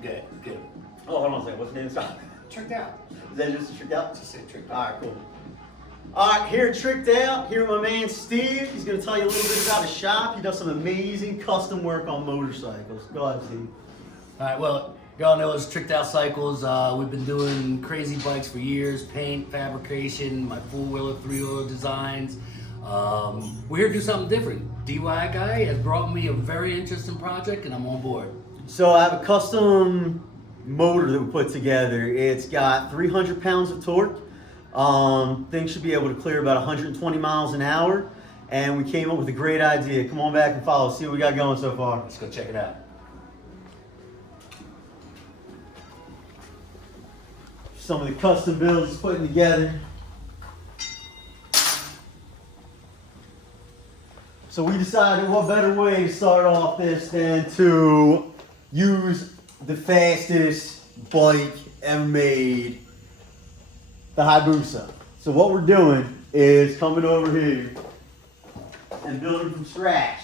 Good, good. Oh, hold on a second. What's the name? Stop. Tricked out. Is that just a Tricked Out? Just say tricked All out. right, cool. All right, here at Tricked Out, here with my man Steve. He's going to tell you a little bit about his shop. He does some amazing custom work on motorcycles. Go ahead, Steve. All right, well, y'all know it's Tricked Out Cycles. We've been doing crazy bikes for years, paint, fabrication, my four-wheeler, three-wheeler designs. We're here to do something different. DIY guy has brought me a very interesting project, and I'm on board. So I have a custom motor that we put together. It's got 300 pounds of torque. Thing should be able to clear about 120 miles an hour. And we came up with a great idea. Come on back and follow. See what we got going so far. Let's go check it out. Some of the custom builds he's putting together. So we decided what better way to start off this than to use the fastest bike ever made, the Hayabusa. So what we're doing is coming over here and building from scratch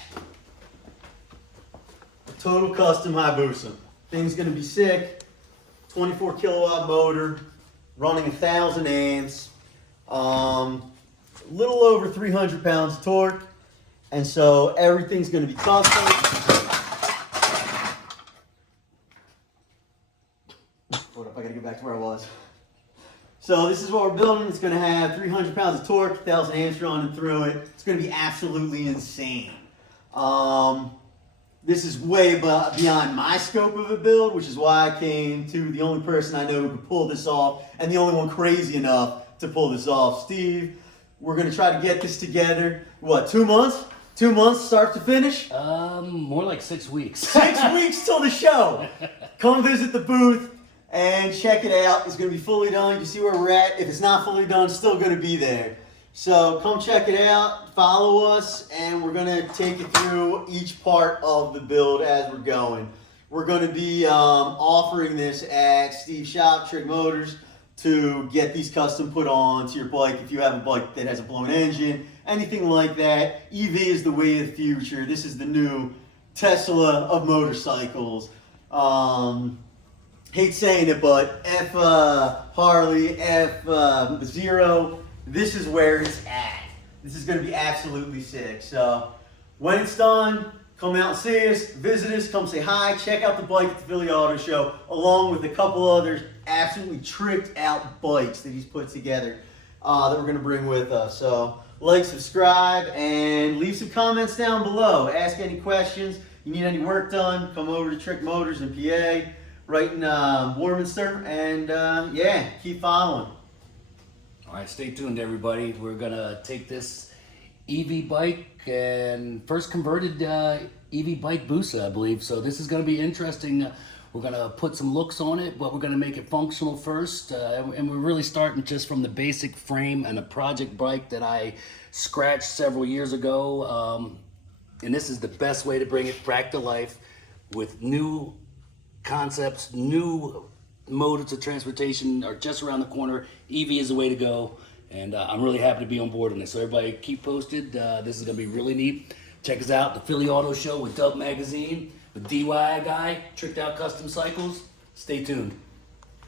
a total custom Hayabusa. Thing's gonna be sick. 24 kilowatt motor, running 1,000 amps, a little over 300 pounds of torque, and so everything's gonna be custom. Hold up, I gotta get back to where I was. So this is what we're building. It's gonna have 300 pounds of torque, 1,000 amps running through it. It's gonna be absolutely insane. This is way beyond my scope of a build, which is why I came to the only person I know who could pull this off, and the only one crazy enough to pull this off, Steve. We're gonna try to get this together, what, 2 months? 2 months, start to finish? More like 6 weeks. 6 weeks till the show. Come visit the booth and check it out. It's gonna be fully done. You can see where we're at. If it's not fully done, it's still gonna be there. So come check it out, follow us, and we're gonna take you through each part of the build as we're going. We're gonna be offering this at Steve's shop, Trick Motors, to get these custom put on to your bike if you have a bike that has a blown engine, anything like that. EV is the way of the future. This is the new Tesla of motorcycles. Hate saying it, but F Harley, F Zero, this is where it's at. This is going to be absolutely sick. So when it's done, come out and see us, visit us, come say hi, check out the bike at the Philly Auto Show, along with a couple others absolutely tricked out bikes that he's put together that we're going to bring with us. So like, subscribe, and leave some comments down below. Ask any questions. You need any work done, come over to Trick Motors in PA, right in Warminster, and yeah, keep following. All right, stay tuned, everybody. We're gonna take this EV bike and first converted EV bike Busa, I believe. So this is gonna be interesting. We're gonna put some looks on it, but we're gonna make it functional first. And we're really starting just from the basic frame and a project bike that I scratched several years ago. And this is the best way to bring it back to life with new concepts, new modes of transportation are just around the corner. EV is the way to go, and I'm really happy to be on board on this. So everybody keep posted. This is gonna be really neat. Check us out, the Philly Auto Show with Dub Magazine, with DIY Guy, Tricked Out Custom Cycles. Stay tuned.